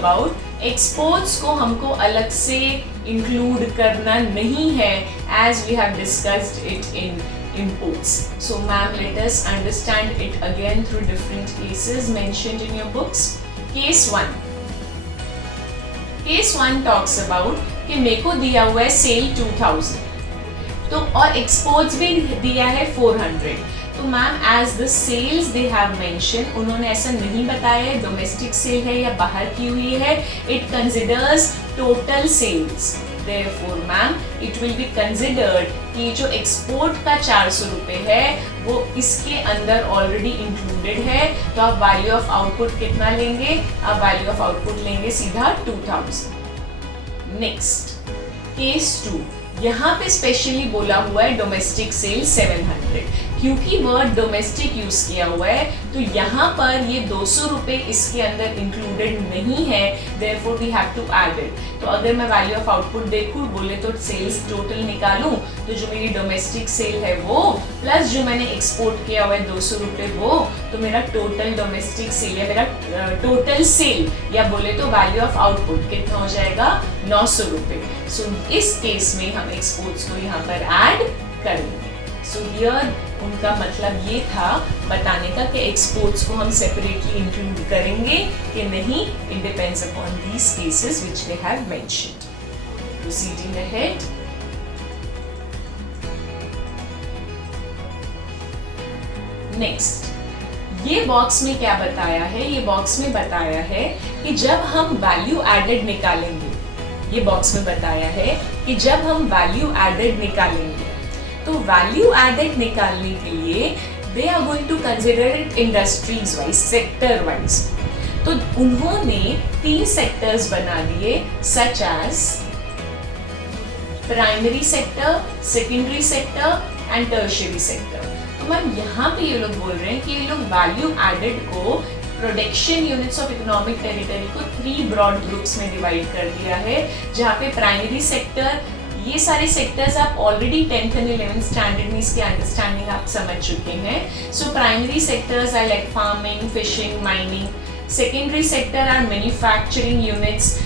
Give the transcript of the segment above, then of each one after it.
About exports को हमको अलग से इंक्लूड करना नहीं है, as we have discussed it in imports. So ma'am, let us understand it again through different cases mentioned in your books. Case 1. Case 1 talks about कि मेरे को दिया हुआ है सेल 2000, तो और एक्सपोर्ट्स भी दिया है 400. तो ma'am as the sales they have mention, उन्होंने ऐसा नहीं बताया है डोमेस्टिक सेल है या बाहर की हुई है. It considers total sales. Therefore, ma'am it will be considered कि जो एक्सपोर्ट का 400 रुपये है वो इसके अंदर ऑलरेडी इंक्लूडेड है. तो आप वैल्यू ऑफ आउटपुट कितना लेंगे? आप वैल्यू ऑफ आउटपुट लेंगे सीधा 2000. Next case 2. यहाँ पे स्पेशली बोला हुआ है डोमेस्टिक सेल 700, क्योंकि वर्ड डोमेस्टिक यूज किया हुआ है तो यहाँ पर ये 200 रुपये इसके अंदर इंक्लूडेड नहीं है. Therefore we have to add it. तो अगर मैं वैल्यू ऑफ आउटपुट देखूँ, बोले तो सेल्स टोटल निकालूं, तो जो मेरी डोमेस्टिक सेल है वो प्लस जो मैंने एक्सपोर्ट किया हुआ है 200 रुपये वो, तो मेरा टोटल डोमेस्टिक सेल या मेरा टोटल सेल या बोले तो वैल्यू ऑफ आउटपुट कितना हो जाएगा? 900 रुपये. सो इस केस में हम एक्सपोर्ट्स को यहाँ पर ऐड करेंगे. सो हियर उनका मतलब ये था बताने का कि एक्सपोर्ट्स को हम सेपरेटली इंक्लूड करेंगे कि नहीं. It depends upon these cases which they have mentioned. Proceeding ahead. Next, ये बॉक्स में क्या बताया है? ये बॉक्स में बताया है कि जब हम वैल्यू एडेड निकालेंगे, ये बॉक्स में बताया है कि जब हम वैल्यू एडेड निकालेंगे तो वैल्यू एडेड निकालने के लिए they are going to consider it industries wise, sector wise. तो उन्होंने 3 सेक्टर्स बना दिए, such as primary sector, secondary sector and tertiary sector. तो मैम यहाँ पे ये लोग बोल रहे हैं कि ये लोग वैल्यू एडेड को production units of economic territory को 3 ब्रॉड ग्रुप्स में डिवाइड कर दिया है, जहाँ पे प्राइमरी सेक्टर, ये सारे सेक्टर्स आप already 10th and 11th standard में इसकी अंडरस्टैंडिंग आप समझ चुके हैं. So primary sectors are like farming, fishing, mining. Secondary sector are manufacturing units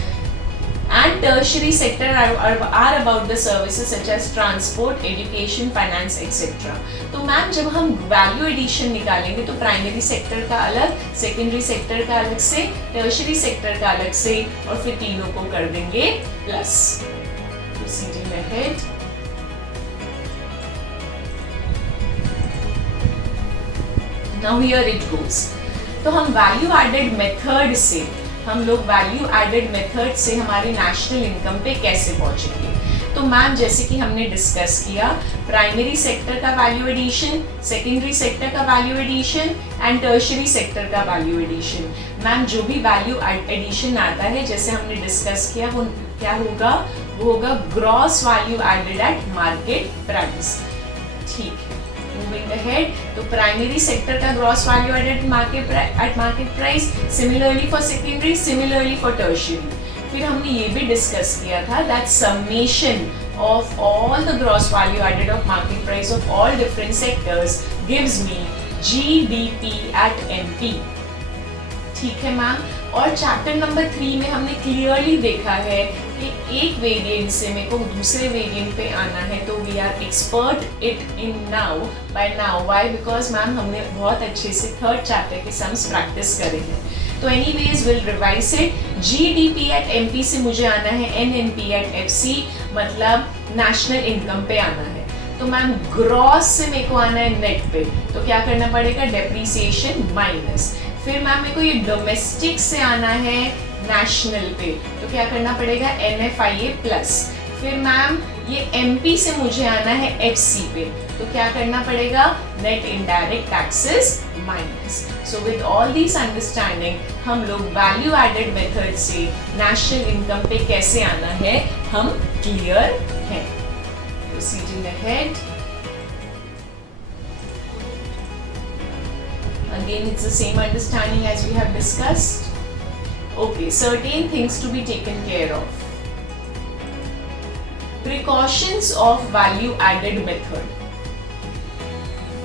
and tertiary sector are about the services such as transport, education, finance, etc. तो ma'am जब हम value addition निकालेंगे तो प्राइमरी सेक्टर का अलग, secondary sector का अलग से, टर्शियरी सेक्टर का अलग से, और फिर तीनों को कर देंगे plus. Proceeding ahead. Now here it goes. तो हम वैल्यू एडेड मेथड से, हम लोग वैल्यू एडेड मेथड से हमारे नेशनल इनकम पे कैसे पहुंचेंगे? तो मैम जैसे कि हमने डिस्कस किया, प्राइमरी सेक्टर का वैल्यू एडिशन, सेकेंडरी सेक्टर का value addition and tertiary sector का वैल्यू एडिशन. मैम जो भी वैल्यू एडिशन आता है जैसे हमने डिस्कस किया वो क्या होगा? वो होगा gross value added at market price. ठीक है, मूविंग अहेड. तो प्राइमरी सेक्टर का gross value added at market price, similarly for secondary, similarly for tertiary. फिर हमने ये भी डिस्कस किया था that summation of all the gross value added of market price of all different sectors gives me GDP at MP. ठीक है ma'am. और chapter number 3 में हमने क्लियरली देखा है कि एक वेरिएंट से मेरे को दूसरे वेरिएंट पे आना है तो we are expert it in now by now. Why? Because ma'am हमने बहुत अच्छे से 3rd चैप्टर के सम्स प्रैक्टिस करे हैं. तो anyways will revise it. GDP at MP से मुझे आना है NNP एट FC, मतलब नेशनल इनकम पे आना है. तो मैम ग्रॉस से मेरे को आना है नेट पे, तो क्या करना पड़ेगा? Depreciation minus. फिर मैम मेरे को ये डोमेस्टिक से आना है नेशनल पे, तो क्या करना पड़ेगा? NFIA plus. फिर मैम ये MP से मुझे आना है FC पे, तो क्या करना पड़ेगा? Net indirect taxes minus. So with all this understanding हम लोग वैल्यू एडेड मेथड से नेशनल इनकम पे कैसे आना है हम क्लियर हैं. Proceeding ahead. Again, it's the same understanding as we have discussed. Okay, certain things to be taken care of. Precautions of value added method.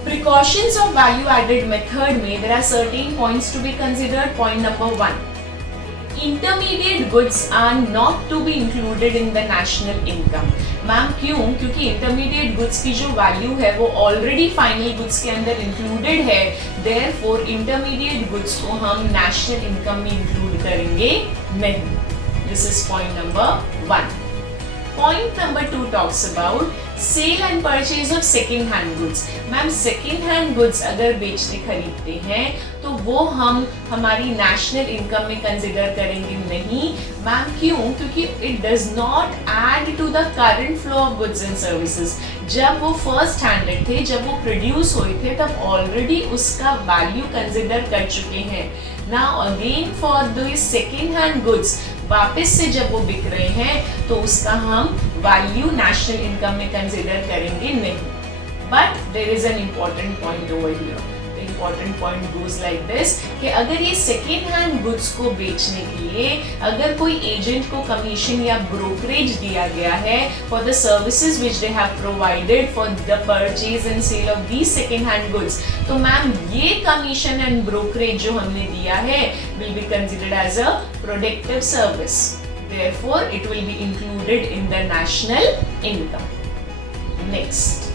Precautions of value added method में there are certain points to be considered. Point number 1. Intermediate goods are not to be included in the national income. Ma'am क्यों? क्योंकि intermediate goods की जो value है वो already final goods के अंदर included है, देयरफॉर इंटरमीडिएट गुड्स को हम नेशनल इनकम में इंक्लूड करेंगे नहीं। This is point number 1। Point number 2 talks about sale and purchase of second hand goods। Ma'am second hand goods अगर बेचते खरीदते हैं तो वो हम हमारी नेशनल इनकम में कंसिडर करेंगे नहीं। मैम क्यों? क्योंकि it does not add to the current flow of goods and services. जब वो फर्स्ट हैंडेड थे, जब वो प्रोड्यूस हुए थे, तब ऑलरेडी उसका वैल्यू कंसिडर कर चुके हैं। Now again for the second hand goods वापस से जब वो बिक रहे हैं तो उसका हम वैल्यू नेशनल इनकम में कंसिडर करेंगे नहीं। But there is an important point over here. The important point goes like this कि अगर ये सेकेंड हैंड गुड्स को बेचने के लिए अगर कोई एजेंट को कमीशन या ब्रोकरेज दिया गया है for the services which they have provided for the purchase and sale of these second hand goods, तो मैम ये कमीशन एंड ब्रोकरेज जो हमने दिया है will be considered as a productive service, therefore it will be included in the national income. Next,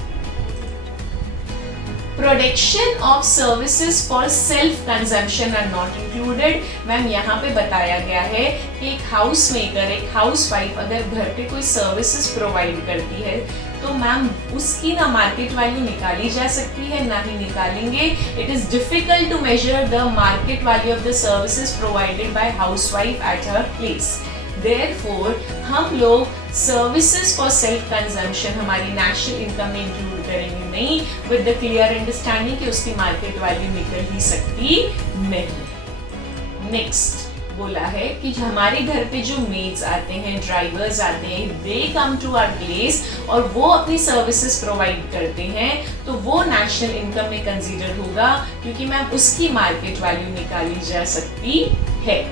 production of services for self consumption are not included. Ma'am यहाँ पे बताया गया है कि एक हाउस मेकर, एक हाउस वाइफ अगर घर पे कोई सर्विसेज प्रोवाइड करती है तो मैम उसकी ना मार्केट वैल्यू निकाली जा सकती है ना ही निकालेंगे। It is difficult to measure the market value of the services provided by house wife at her place. Therefore हम लोग सर्विसेज फॉर सेल्फ कंजम्पशन हमारी नेशनल इनकम में इंक्लूड करेंगे नहीं, विद द क्लियर अंडरस्टैंडिंग कि उसकी मार्केट वैल्यू निकल ही सकती नहीं। नेक्स्ट बोला है कि हमारे घर पे जो मेड्स आते हैं, ड्राइवर्स आते हैं, दे कम टू आवर प्लेस और वो अपनी सर्विसेज प्रोवाइड करते हैं तो वो नेशनल इनकम में कंसीडर होगा क्योंकि मैम उसकी मार्केट वैल्यू निकाली जा सकती है।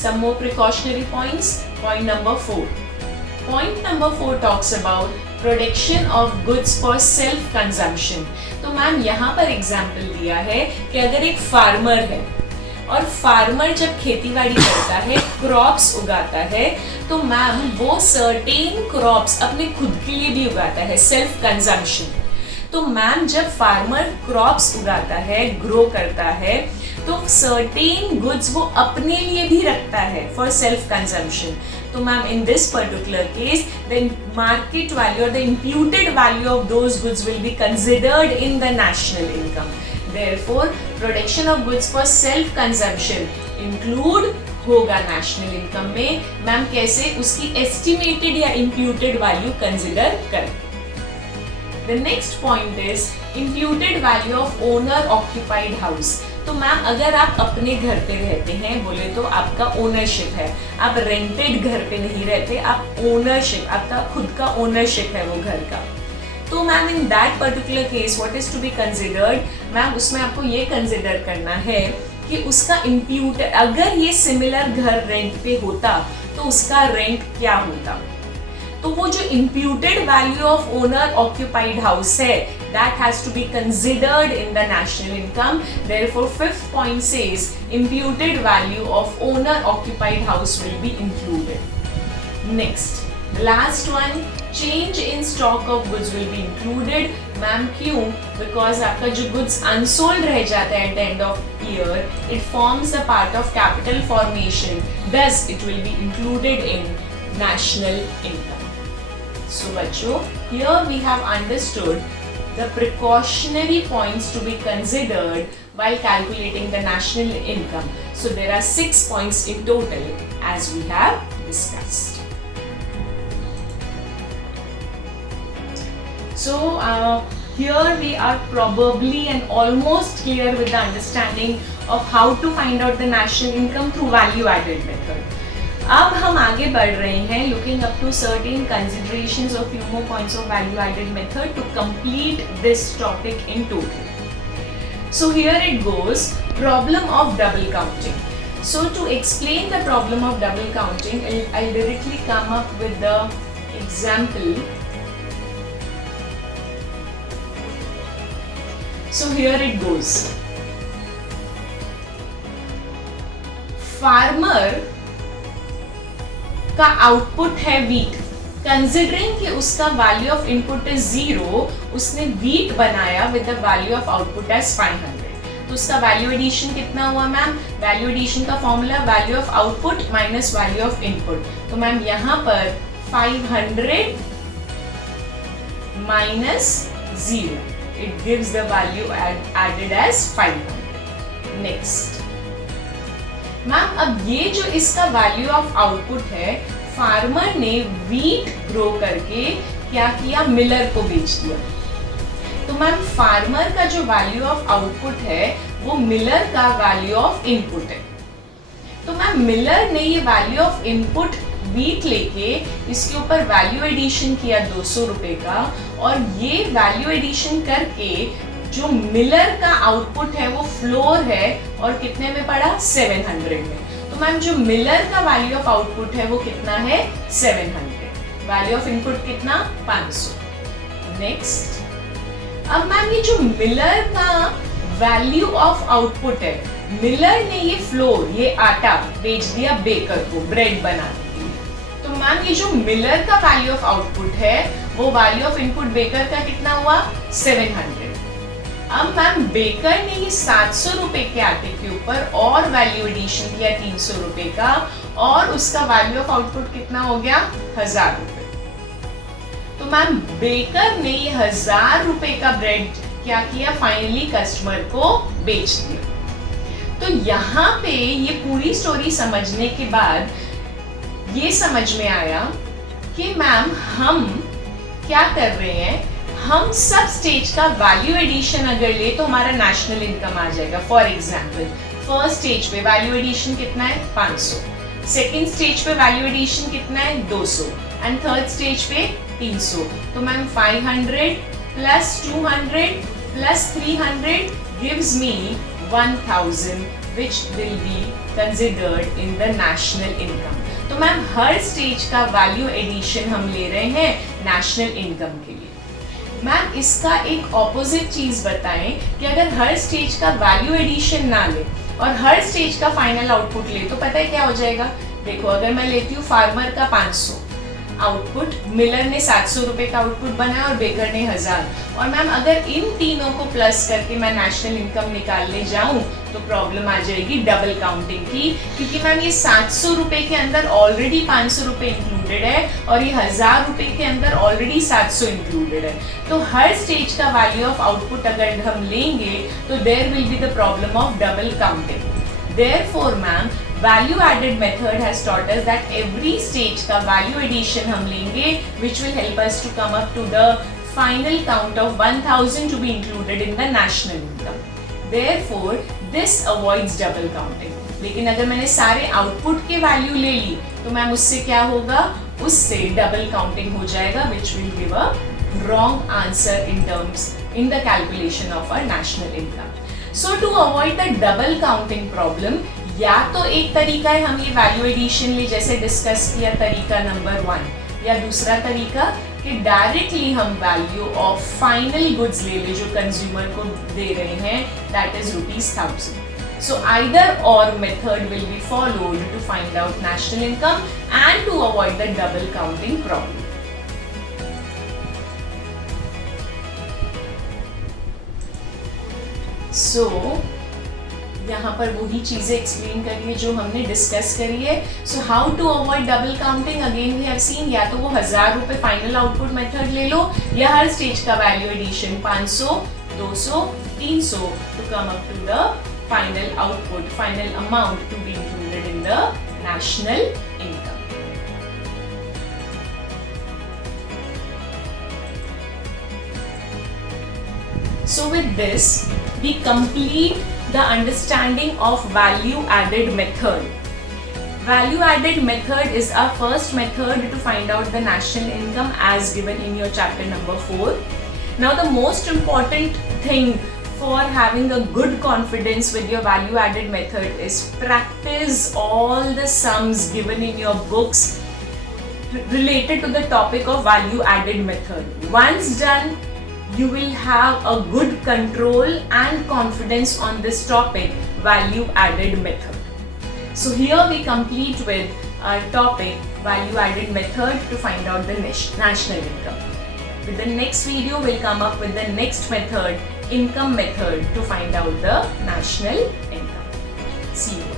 Some more precautionary points. Point number 4. Point number 4 talks about production of goods for self consumption। तो मैम यहाँ पर एग्जाम्पल दिया है कि अगर एक फार्मर है और फार्मर जब खेतीबाड़ी करता है, क्रॉप्स उगाता है, तो मैम वो सर्टेन क्रॉप्स अपने खुद के लिए भी उगाता है, सेल्फ कंजम्पशन। तो मैम जब फार्मर क्रॉप्स उगाता है, ग्रो करता है, तो सर्टेन गुड्स वो अपने लिए भी रखता है फॉर सेल्फ कंजम्पशन। तो ma'am in this particular case the market value और the imputed value of those goods will be considered in the national income. Therefore production of goods for self consumption include होगा national income में। Ma'am कैसे? उसकी estimated या imputed value consider करें। The next point is imputed value of owner occupied house। तो ma'am अगर आप अपने घर पे रहते हैं, बोले तो आपका ओनरशिप है, आप रेंटेड घर पे नहीं रहते, आप ओनरशिप, आपका खुद का ओनरशिप है वो घर का। तो ma'am in that particular case what is to be considered? Ma'am उसमें आपको ये कंसिडर करना है कि उसका इम्प्यूटेड, अगर ये सिमिलर घर रेंट पे होता तो उसका रेंट क्या होता। तो वो जो imputed value of owner occupied house है, that has to be considered in the national income. Therefore, fifth point says imputed value of owner occupied house will be included. Next, the last one, change in stock of goods will be included. Ma'am क्यों? Because आपका जो goods unsold रह जाता है at the end of year, it forms a part of capital formation. Thus, it will be included in national income. So बच्चों, here we have understood the precautionary points to be considered while calculating the national income. So there are 6 points in total as we have discussed. So here we are probably and almost clear with the understanding of how to find out the national income through value added method. अब हम आगे बढ़ रहे हैं looking up to certain considerations of few more points of value added method to complete this topic in total. So here it goes, problem of double counting. So to explain the problem of double counting, I'll directly come up with the example So here it goes. Farmer का output है wheat, considering कि उसका value of input is 0, उसने wheat बनाया with the value of output as 500. तो उसका value addition कितना हुआ मैम? वैल्यू एडिशन का formula value of output minus value of input. तो मैम यहाँ पर 500 minus 0, it gives the value added as 500. Next ma'am, अब ये जो इसका वैल्यू ऑफ आउटपुट है, फार्मर ने वीट ग्रो करके क्या किया? मिलर को बेच दिया. तो मैम फार्मर का जो वैल्यू ऑफ आउटपुट है वो मिलर का वैल्यू ऑफ इनपुट है. तो मैम मिलर ने ये वैल्यू ऑफ इनपुट वीट लेके इसके ऊपर वैल्यू एडिशन किया 200 रुपए का, और ये वैल्यू एडिशन करके जो मिलर का आउटपुट है वो फ्लोर है और कितने में पड़ा? 700 में. तो मैम जो मिलर का वैल्यू ऑफ आउटपुट है वो कितना है? 700. वैल्यू ऑफ इनपुट कितना? 500. नेक्स्ट, अब मैम ये जो मिलर का वैल्यू ऑफ आउटपुट है, मिलर ने ये फ्लोर, ये आटा बेच दिया बेकर को ब्रेड बनाने के लिए. तो मैम ये जो मिलर का वैल्यू ऑफ आउटपुट है वो वैल्यू ऑफ इनपुट बेकर का कितना हुआ? 700. अब मैम बेकर ने ये 700 रुपए के आटे के ऊपर और वैल्यू एडिशन किया 300 रुपए का, और उसका वैल्यू ऑफ आउटपुट कितना हो गया? 1000 रुपए. तो मैम बेकर ने ये 1000 रुपए का ब्रेड क्या किया? फाइनली कस्टमर को बेच दिया. तो यहाँ पे ये पूरी स्टोरी समझने के बाद ये समझ में आया कि मैम हम क्या कर रहे हैं, हम सब स्टेज का वैल्यू एडिशन अगर ले तो हमारा नेशनल इनकम आ जाएगा. फॉर एग्जांपल फर्स्ट स्टेज पे वैल्यू एडिशन कितना है? 500. सेकंड स्टेज पे वैल्यू एडिशन कितना है? 200. एंड थर्ड स्टेज पे 300. तो ma'am 500 plus 200 plus 300 gives me 1000 which will be considered in the national income. तो मैम हर स्टेज का वैल्यू एडिशन हम ले रहे हैं नेशनल इनकम के लिए. मैम इसका एक ऑपोजिट चीज बताएं कि अगर हर स्टेज का वैल्यू एडिशन ना ले और हर स्टेज का फाइनल आउटपुट ले तो पता है क्या हो जाएगा? देखो अगर मैं लेती हूँ फार्मर का 500 आउटपुट, मिलर ने 700 रुपए का आउटपुट बनाया और बेकर ने 1000, और मैम अगर इन तीनों को प्लस करके मैं नेशनल इनकम निकालने जाऊं तो प्रॉब्लम आ जाएगी डबल काउंटिंग की, क्योंकि मैम ये 700 रुपए के अंदर ऑलरेडी 500 रुपए इंक्लूडेड है और ये 1000 रुपए के अंदर ऑलरेडी 700 इंक्लूडेड है. तो हर स्टेज का वैल्यू ऑफ आउटपुट अगर हम लेंगे तो there will be the problem of double counting. Therefore, ma'am, value added method has taught us that every stage का value addition हम लेंगे, which will help us to come up to the final count of 1000 to be included in the national income. Therefore, this avoids double counting. लेकिन अगर मैंने सारे output के value ले ली तो मैम उससे क्या होगा? उससे डबल काउंटिंग हो जाएगा, which will give a wrong answer in the calculation of our national income. So to avoid the double counting problem, या तो एक तरीका है हम ये वैल्यू एडिशन ले जैसे डिस्कस किया तरीका नंबर 1, या दूसरा तरीका कि डायरेक्टली हम वैल्यू ऑफ फाइनल गुड्स ले ले जो कंज्यूमर को दे रहे हैं, that is ₹1000. So either or method will be followed to find out national income and to avoid the double counting problem. So यहाँ पर वही चीजें एक्सप्लेन करिए जो हमने डिस्कस करी है. So how to avoid double counting, again we have seen, या तो वो 1000 रुपए फाइनल आउटपुट मेथड ले लो, या हर स्टेज का value addition 500, 200, 300 to come up to the final output, final amount to be included in the national income. So with this, we complete the understanding of value added method. Value added method is our first method to find out the national income as given in your chapter number 4. Now the most important thing for having a good confidence with your value added method is practice all the sums given in your books related to the topic of value added method. Once done, you will have a good control and confidence on this topic, value added method. So here we complete with our topic, value added method to find out the national income. With the next video, we'll come up with the next method, income method, to find out the national income. See you.